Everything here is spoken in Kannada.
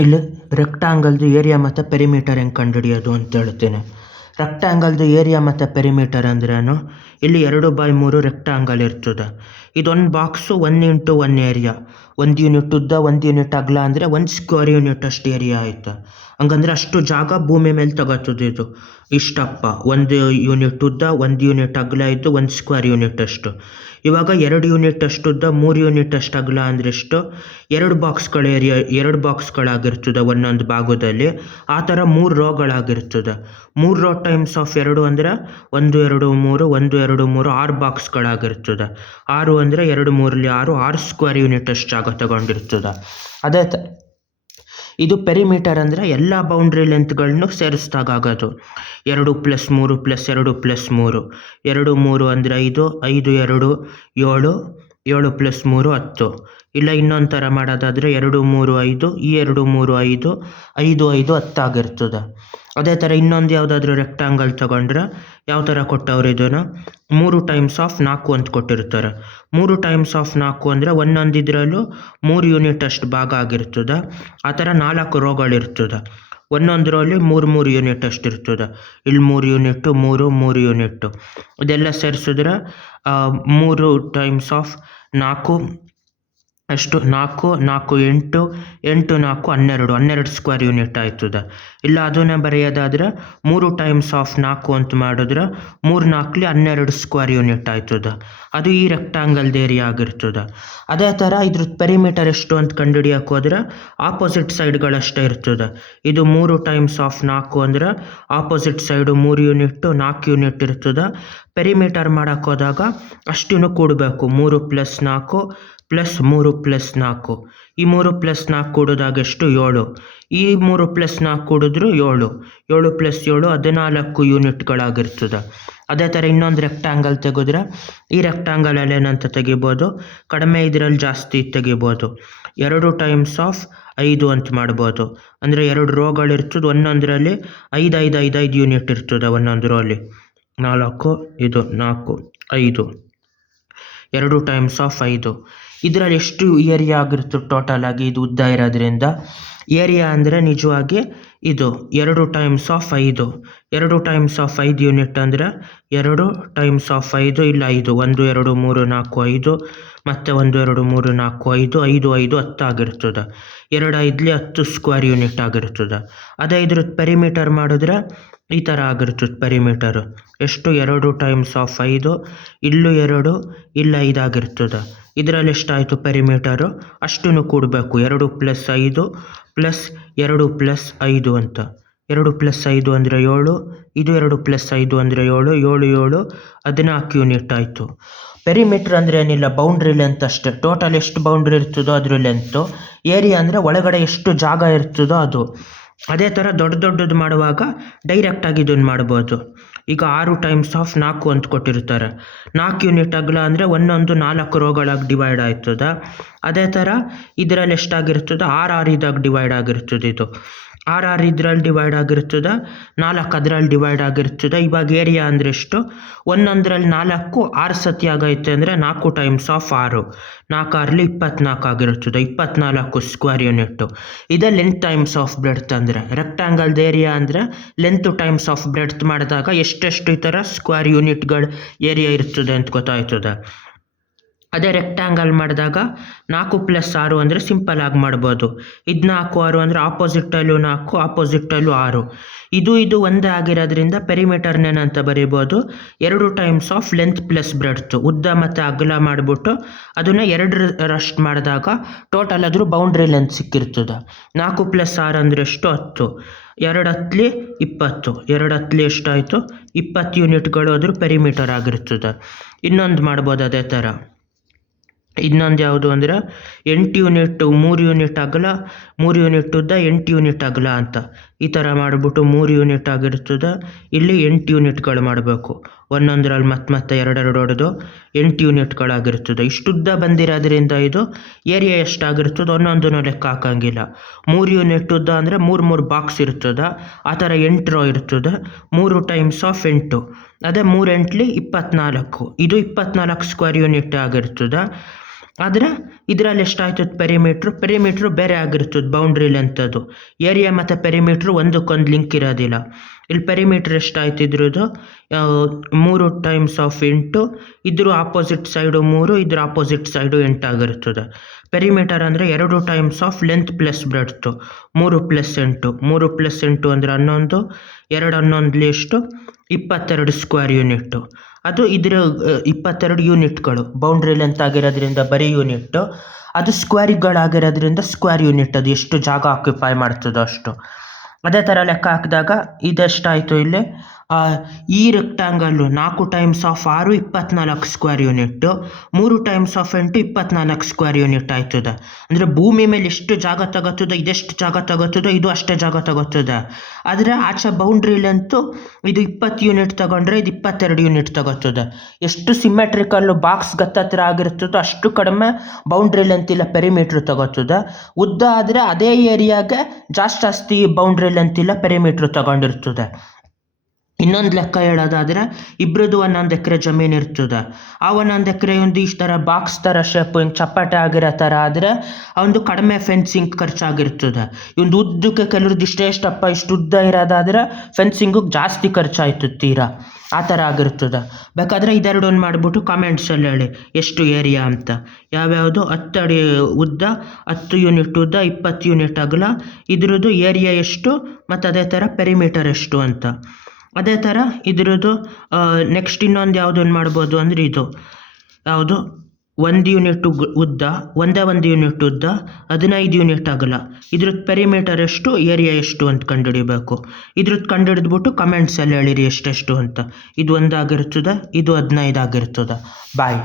ಇಲ್ಲಿ ರೆಕ್ಟಾಂಗಲ್ದು ಏರಿಯಾ ಮತ್ತು ಪೆರಿಮೀಟರ್ ಹೆಂಗೆ ಕಂಡುಹಿಡಿಯೋದು ಅಂತ ಹೇಳ್ತೀನಿ. ರೆಕ್ಟಾಂಗಲ್ದು ಏರಿಯಾ ಮತ್ತು ಪೆರಿಮೀಟರ್ ಅಂದ್ರೇನು, ಇಲ್ಲಿ 2/3 ರೆಕ್ಟಾಂಗಲ್ ಇರ್ತದೆ. ಇದೊಂದು ಬಾಕ್ಸು 1 x 1 ಏರಿಯಾ, 1 ಯೂನಿಟ್ ಉದ್ದ 1 ಯೂನಿಟ್ ಅಗಲ ಅಂದರೆ 1 ಸ್ಕ್ವೇರ್ ಯೂನಿಟ್ ಅಷ್ಟು ಏರಿಯಾ ಆಯಿತು. ಹಂಗಂದ್ರೆ ಅಷ್ಟು ಜಾಗ ಭೂಮಿ ಮೇಲೆ ತಗೋತದೆ ಇದು. ಇಷ್ಟಪ್ಪ 1 ಯೂನಿಟ್ ಉದ್ದ 1 ಯೂನಿಟ್ ಅಗಲ ಇದ್ದು 1 ಸ್ಕ್ವೇರ್ ಯೂನಿಟ್ ಅಷ್ಟು. ಇವಾಗ 2 ಯೂನಿಟ್ ಅಷ್ಟು ಉದ್ದ 3 ಯೂನಿಟ್ ಅಷ್ಟು ಅಗಲ ಅಂದರೆ ಎಷ್ಟು, 2 ಬಾಕ್ಸ್ಗಳ ಏರಿಯಾ 2 ಬಾಕ್ಸ್ಗಳಾಗಿರ್ತದೆ ಒಂದೊಂದು ಭಾಗದಲ್ಲಿ. ಆ ಥರ 3 ರೋಗಳಾಗಿರ್ತದೆ. 3 ರೋ ಟೈಮ್ಸ್ ಆಫ್ 2 ಅಂದರೆ 1 2 3 1 2 3 6 ಬಾಕ್ಸ್ಗಳಾಗಿರ್ತದೆ. 6 ಅಂದರೆ 2 3 6 ಸ್ಕ್ವೇರ್ ಯೂನಿಟ್ ಅಷ್ಟು ಜಾಗ ತಗೊಂಡಿರ್ತದೆ. ಅದೇ ಇದು ಪೆರಿಮೀಟರ್ ಅಂದರೆ ಎಲ್ಲ ಬೌಂಡ್ರಿ ಲೆಂತ್ಗಳನ್ನು ಸೇರಿಸ್ದಾಗ ಆಗೋದು. 2 + 3 + 2 + 3 2 3 ಅಂದರೆ 5 5 2 7 7 + 3 10. ಇಲ್ಲ ಇನ್ನೊಂದು ಥರ ಮಾಡೋದಾದರೆ 2 3 5 ಈ 2 3 5 5 5 10 ಆಗಿರ್ತದೆ. ಅದೇ ಥರ ಇನ್ನೊಂದು ಯಾವುದಾದ್ರೂ ರೆಕ್ಟಾಂಗಲ್ ತಗೊಂಡ್ರೆ ಯಾವ ಥರ ಕೊಟ್ಟವ್ರು ಇದನ್ನು, 3 ಟೈಮ್ಸ್ ಆಫ್ 4 ಅಂತ ಕೊಟ್ಟಿರ್ತಾರೆ. 3 ಟೈಮ್ಸ್ ಆಫ್ 4 ಅಂದರೆ ಒಂದೊಂದು ಇದರಲ್ಲೂ 3 ಯೂನಿಟ್ ಅಷ್ಟು ಭಾಗ ಆಗಿರ್ತದೆ. ಆ ಥರ 4 ರೋಗಳಿರ್ತದೆ. ಒಂದೊಂದು ರೋಲಿ 3 3 ಯೂನಿಟ್ ಅಷ್ಟು ಇರ್ತದೆ. ಇಲ್ಲಿ 3 ಯೂನಿಟ್ಟು 3 3 ಯೂನಿಟ್ಟು ಇದೆಲ್ಲ ಸೇರಿಸಿದ್ರೆ 3 ಟೈಮ್ಸ್ ಆಫ್ 4 ಎಷ್ಟು 4 4 8 8 4 12 ಸ್ಕ್ವೇರ್ ಯೂನಿಟ್ ಆಯ್ತದೆ. ಇಲ್ಲ ಅದನ್ನೇ ಬರೆಯೋದಾದ್ರೆ 3 ಟೈಮ್ಸ್ ಆಫ್ 4 ಅಂತ ಮಾಡಿದ್ರೆ 3 4 12 ಸ್ಕ್ವೇರ್ ಯೂನಿಟ್ ಆಯ್ತದೆ. ಅದು ಈ ರೆಕ್ಟಾಂಗಲ್ದು ಏರಿಯಾ ಆಗಿರ್ತದೆ. ಅದೇ ಥರ ಇದ್ರದ್ದು ಪೆರಿಮೀಟರ್ ಎಷ್ಟು ಅಂತ ಕಂಡುಹಿಡಿಯೋಕೆ ಹೋದ್ರೆ ಆಪೋಸಿಟ್ ಸೈಡ್ಗಳಷ್ಟೇ ಇರ್ತದೆ. ಇದು 3 ಟೈಮ್ಸ್ ಆಫ್ 4 ಅಂದರೆ ಆಪೋಸಿಟ್ ಸೈಡು 3 ಯೂನಿಟ್ಟು 4 ಯೂನಿಟ್ ಇರ್ತದೆ. ಪೆರಿಮೀಟರ್ ಮಾಡೋಕೆ ಹೋದಾಗ ಅಷ್ಟನ್ನು ಕೂಡಬೇಕು. 3 + 4 + 3 + 4 ಈ 3 + 4 ಕೂಡಿದಾಗ ಎಷ್ಟು 7. ಈ 3 + 4 ಕೂಡಿದ್ರು 7 7 + 7 14 ಯೂನಿಟ್ಗಳಾಗಿರ್ತದೆ. ಅದೇ ಥರ ಇನ್ನೊಂದು ರೆಕ್ಟಾಂಗಲ್ ತೆಗೆದ್ರೆ ಈ ರೆಕ್ಟಾಂಗಲಲ್ಲಿ ಏನಂತ ತೆಗಿಬೋದು, ಕಡಿಮೆ ಇದರಲ್ಲಿ ಜಾಸ್ತಿ ತೆಗಿಬೋದು. 2 ಟೈಮ್ಸ್ ಆಫ್ 5 ಅಂತ ಮಾಡ್ಬೋದು. ಅಂದರೆ 2 ರೋಗಳಿರ್ತದೆ. ಒಂದೊಂದರಲ್ಲಿ 5 5 5 5 ಯೂನಿಟ್ ಇರ್ತದೆ ಒಂದೊಂದು ರೋಲಿ. 4 ಇದು 4 5 2 ಟೈಮ್ಸ್ ಆಫ್ 5. ಇದರಲ್ಲಿ ಎಷ್ಟು ಏರಿಯಾ ಆಗಿರ್ತದೆ ಟೋಟಲ್ ಆಗಿ ಇದು ಉದ್ದ ಇರೋದ್ರಿಂದ. ಏರಿಯಾ ಅಂದರೆ ನಿಜವಾಗಿ ಇದು 2 times of 5. 2 times of 5 unit ಅಂದರೆ 2 ಟೈಮ್ಸ್ ಆಫ್ 5 ಇಲ್ಲ 5 1 2 3 4 5 ಮತ್ತು 1 2 3 4 5 5 5 10 ಆಗಿರ್ತದೆ. 2 5 10 ಸ್ಕ್ವೇರ್ ಯೂನಿಟ್ ಆಗಿರ್ತದೆ. ಅದೇ ಇದ್ರದ್ದು ಪೆರಿಮೀಟರ್ ಮಾಡಿದ್ರೆ ಈ ಥರ ಆಗಿರ್ತದೆ ಪೆರಿಮೀಟರು. ಎಷ್ಟು 2 ಟೈಮ್ಸ್ ಆಫ್ 5 ಇಲ್ಲೂ 2 ಇಲ್ಲ 5 ಆಗಿರ್ತದೆ. ಇದರಲ್ಲಿ ಎಷ್ಟಾಯಿತು ಪೆರಿಮೀಟರು, ಅಷ್ಟನ್ನು ಕೂಡಬೇಕು. 2 + 5 + 2 + 5 ಅಂತ. 2 + 5 ಅಂದರೆ 7 ಇದು 2 + 5 ಅಂದರೆ 7 7 7 14 ಯೂನಿಟ್ ಆಯಿತು. ಪೆರಿಮೀಟ್ರ್ ಅಂದರೆ ಏನಿಲ್ಲ, ಬೌಂಡ್ರಿ ಲೆಂತ್ ಅಷ್ಟೇ. ಟೋಟಲ್ ಎಷ್ಟು ಬೌಂಡ್ರಿ ಇರ್ತದೋ ಅದ್ರ ಲೆಂತು. ಏರಿಯಾ ಅಂದರೆ ಒಳಗಡೆ ಎಷ್ಟು ಜಾಗ ಇರ್ತದೋ ಅದು. ಅದೇ ಥರ ದೊಡ್ಡ ದೊಡ್ಡದು ಮಾಡುವಾಗ ಡೈರೆಕ್ಟಾಗಿ ಇದನ್ನು ಮಾಡ್ಬೋದು. ಈಗ 6 ಟೈಮ್ಸ್ ಆಫ್ 4 ಅಂತ ಕೊಟ್ಟಿರ್ತಾರೆ. 4 ಯೂನಿಟ್ ಅಗಲ ಅಂದರೆ ಒಂದೊಂದು 4 ರೋಗಳಾಗಿ ಡಿವೈಡ್ ಆಯ್ತದೆ. ಅದೇ ಥರ ಇದರಲ್ಲಿ ಎಷ್ಟಾಗಿರ್ತದೆ 6 6 ಇದಾಗ ಡಿವೈಡ್ ಆಗಿರ್ತದೆ. ಇದು 6 6 ಇದರಲ್ಲಿ ಡಿವೈಡ್ ಆಗಿರ್ತದೆ, 4 ಅದರಲ್ಲಿ ಡಿವೈಡ್ ಆಗಿರ್ತದೆ. ಇವಾಗ ಏರಿಯಾ ಅಂದರೆ ಎಷ್ಟು, ಒಂದೊಂದರಲ್ಲಿ 4 6 ಸತಿ ಆಗೈತೆ ಅಂದರೆ 4 ಟೈಮ್ಸ್ ಆಫ್ 6 4 6 24 ಆಗಿರ್ತದೆ. 24 ಸ್ಕ್ವೇರ್ ಯೂನಿಟ್ಟು. ಇದೇ ಲೆಂತ್ ಟೈಮ್ಸ್ ಆಫ್ ಬ್ರೆಡ್ತ್ ಅಂದರೆ. ರೆಕ್ಟಾಂಗಲ್ದು ಏರಿಯಾ ಅಂದರೆ ಲೆಂತ್ ಟೈಮ್ಸ್ ಆಫ್ ಬ್ರೆಡ್ತ್ ಮಾಡಿದಾಗ ಎಷ್ಟೆಷ್ಟು ಈ ಥರ ಸ್ಕ್ವೇರ್ ಯೂನಿಟ್ಗಳು ಏರಿಯಾ ಇರ್ತದೆ ಅಂತ ಗೊತ್ತಾಯ್ತದೆ. ಅದೇ ರೆಕ್ಟಾಂಗಲ್ ಮಾಡಿದಾಗ 4 + 6 ಅಂದರೆ ಸಿಂಪಲ್ ಆಗಿ ಮಾಡ್ಬೋದು. ಇದು 4 6 ಅಂದರೆ ಆಪೋಸಿಟಲ್ಲೂ 4 ಆಪೋಸಿಟಲ್ಲೂ 6. ಇದು ಒಂದೇ ಆಗಿರೋದ್ರಿಂದ ಪೆರಿಮೀಟರ್ನೇನಂತ ಬರೀಬೋದು, 2 times of length plus breadth. ಉದ್ದ ಮತ್ತು ಅಗಲ ಮಾಡಿಬಿಟ್ಟು ಅದನ್ನು 2ರಷ್ಟು ಮಾಡಿದಾಗ ಟೋಟಲ್ ಅದ್ರ ಬೌಂಡ್ರಿ ಲೆಂತ್ ಸಿಕ್ಕಿರ್ತದೆ. 4 + 6 ಅಂದರೆ ಎಷ್ಟು 10. 2 10 20 2 10 ಎಷ್ಟಾಯಿತು 20 ಯೂನಿಟ್ಗಳು ಅದ್ರ ಪೆರಿಮೀಟರ್ ಆಗಿರ್ತದೆ. ಇನ್ನೊಂದು ಮಾಡ್ಬೋದು ಅದೇ ಥರ. ಇನ್ನೊಂದು ಯಾವುದು ಅಂದರೆ 8 ಯೂನಿಟ್ 3 ಯೂನಿಟ್ ಅಗಲ 3 ಯೂನಿಟ್ ಉದ್ದ 8 ಯೂನಿಟ್ ಅಗಲ ಅಂತ. ಈ ಥರ ಮಾಡಿಬಿಟ್ಟು 3 ಯೂನಿಟ್ ಆಗಿರ್ತದೆ. ಇಲ್ಲಿ 8 ಯೂನಿಟ್ಗಳು ಮಾಡಬೇಕು. ಒಂದೊಂದರಲ್ಲಿ ಮತ್ತೆ 2 ಹೊಡೆದು 8 ಯೂನಿಟ್ಗಳಾಗಿರ್ತದೆ. ಇಷ್ಟುದ್ದ ಬಂದಿರೋದ್ರಿಂದ ಇದು ಏರಿಯಾ ಎಷ್ಟಾಗಿರ್ತದೆ ಒಂದೊಂದನ್ನು ಲೆಕ್ಕ ಹಾಕಂಗಿಲ್ಲ. 3 ಯೂನಿಟ್ ಉದ್ದ ಅಂದರೆ 3 3 ಬಾಕ್ಸ್ ಇರ್ತದೆ. ಆ ಥರ 8 ರೋ ಇರ್ತದೆ. 3 ಟೈಮ್ಸ್ ಆಫ್ 8 ಅದೇ 3 8 24. ಇದು 24 ಸ್ಕ್ವೇರ್ ಯೂನಿಟ್ ಆಗಿರ್ತದೆ. ಆದರೆ ಇದರಲ್ಲಿ ಎಷ್ಟಾಯ್ತದ ಪೆರಿಮೀಟ್ರು ಬೇರೆ ಆಗಿರ್ತದೆ ಬೌಂಡ್ರಿ ಲೆಂತ್ ಅದು. ಏರಿಯಾ ಮತ್ತು ಪೆರಿಮೀಟ್ರು ಒಂದಕ್ಕೊಂದು ಲಿಂಕ್ ಇರೋದಿಲ್ಲ. ಇಲ್ಲಿ ಪೆರಿಮೀಟ್ರ್ ಎಷ್ಟಾಯ್ತು ಇದ್ರದ್ದು 3 ಟೈಮ್ಸ್ ಆಫ್ 8, ಇದ್ರ ಆಪೋಸಿಟ್ ಸೈಡು 3, ಇದ್ರ ಆಪೋಸಿಟ್ ಸೈಡು 8 ಆಗಿರ್ತದೆ. ಪೆರಿಮೀಟರ್ ಅಂದರೆ 2 times of length plus breadth. 3 + 8, 3 + 8 ಅಂದರೆ 11, 2 11 ಎಷ್ಟು 22 ಸ್ಕ್ವೇರ್ ಯೂನಿಟ್ಟು. ಅದು ಇದರ 22 ಯೂನಿಟ್ಗಳು. ಬೌಂಡ್ರಿ ಲೆಂತ್ ಆಗಿರೋದ್ರಿಂದ ಬರೀ ಯೂನಿಟ್ಟು, ಅದು ಸ್ಕ್ವೇರ್ಗಳಾಗಿರೋದ್ರಿಂದ ಸ್ಕ್ವೇರ್ ಯೂನಿಟ್. ಅದು ಎಷ್ಟು ಜಾಗ ಆಕ್ಯುಪೈ ಮಾಡ್ತದೋ ಅಷ್ಟು. ಅದೇ ಥರ ಲೆಕ್ಕ ಹಾಕಿದಾಗ ಇದೆಷ್ಟಾಯಿತು ಇಲ್ಲಿ, ಈ rectangle 4 times of 6 24 square unit, 3 times of 8 24 square unit ಆಯ್ತದೆ. ಅಂದರೆ ಭೂಮಿ ಮೇಲೆ ಎಷ್ಟು ಜಾಗ ತಗೋತದೋ ಇದೆಷ್ಟು ಜಾಗ ತಗೋತದೋ ಇದು ಅಷ್ಟೇ ಜಾಗ ತಗೋತದೆ. ಆದರೆ ಆಚೆ ಬೌಂಡ್ರಿ ಲೆಂತು ಇದು 20 ಯೂನಿಟ್ ತಗೊಂಡ್ರೆ ಇದು 22 ಯೂನಿಟ್ ತಗೋತದೆ. ಎಷ್ಟು ಸಿಮೆಟ್ರಿಕಲ್ಲು ಬಾಕ್ಸ್ ಗತ್ತತ್ರ ಆಗಿರ್ತದೋ ಅಷ್ಟು ಕಡಿಮೆ ಬೌಂಡ್ರಿ ಲೆಂತ್ ಇಲ್ಲ ಪೆರಿಮೀಟ್ರ್ ತಗೋತದೆ. ಉದ್ದ ಆದರೆ ಅದೇ ಏರಿಯಾಗೆ ಜಾಸ್ತಿ ಬೌಂಡ್ರಿ ಲೆಂತ್ ಇಲ್ಲ ಪೆರಿಮೀಟ್ರ್ ತಗೊಂಡಿರ್ತದೆ. ಇನ್ನೊಂದು ಲೆಕ್ಕ ಹೇಳೋದಾದರೆ ಇಬ್ಬರದು 1 ಎಕರೆ ಜಮೀನು ಇರ್ತದೆ. ಆ 1 ಎಕರೆ ಒಂದು ಈ ಥರ ಬಾಕ್ಸ್ ಥರ ಶೇಪು ಹಿಂಗೆ ಚಪ್ಪಾಟೆ ಆಗಿರೋ ಥರ ಆದರೆ ಒಂದು ಕಡಿಮೆ ಫೆನ್ಸಿಂಗ್ ಖರ್ಚಾಗಿರ್ತದೆ. ಒಂದು ಉದ್ದಕ್ಕೆ ಕೆಲವ್ರದ್ದು ಇಷ್ಟಪ್ಪ ಇಷ್ಟು ಉದ್ದ ಇರೋದಾದರೆ ಫೆನ್ಸಿಂಗಿಗೆ ಜಾಸ್ತಿ ಖರ್ಚಾಯ್ತದೆ ತೀರಾ. ಆ ಥರ ಆಗಿರ್ತದೆ. ಬೇಕಾದರೆ ಇದೆರಡನ್ನು ಮಾಡಿಬಿಟ್ಟು ಕಾಮೆಂಟ್ಸಲ್ಲಿ ಹೇಳಿ ಎಷ್ಟು ಏರಿಯಾ ಅಂತ. ಯಾವ್ಯಾವುದು 10 ಅಡಿ ಉದ್ದ, 10 ಯೂನಿಟ್ ಉದ್ದ, 20 ಯೂನಿಟ್ ಅಗಲ, ಇದ್ರದ್ದು ಏರಿಯಾ ಎಷ್ಟು ಮತ್ತು ಅದೇ ಥರ ಪೆರಿಮೀಟರ್ ಎಷ್ಟು ಅಂತ. ಅದೇ ಥರ ಇದ್ರದ್ದು ನೆಕ್ಸ್ಟ್ ಇನ್ನೊಂದು ಯಾವುದನ್ನು ಮಾಡ್ಬೋದು ಅಂದರೆ ಇದು ಯಾವುದು 1 ಯೂನಿಟ್ ಉದ್ದ, ಒಂದೇ 1 ಯೂನಿಟ್ ಉದ್ದ, 15 ಯೂನಿಟ್ ಅಗಲ, ಇದ್ರದ್ದು ಪೆರಿಮೀಟರ್ ಎಷ್ಟು ಏರಿಯಾ ಎಷ್ಟು ಅಂತ ಕಂಡುಹಿಡಿಬೇಕು. ಇದ್ರದ್ದು ಕಂಡುಹಿಡಿದ್ಬಿಟ್ಟು ಕಮೆಂಟ್ಸಲ್ಲಿ ಹೇಳಿರಿ ಎಷ್ಟೆಷ್ಟು ಅಂತ. ಇದು 1 ಆಗಿರ್ತದೆ, ಇದು 15 ಆಗಿರ್ತದೆ. ಬಾಯ್.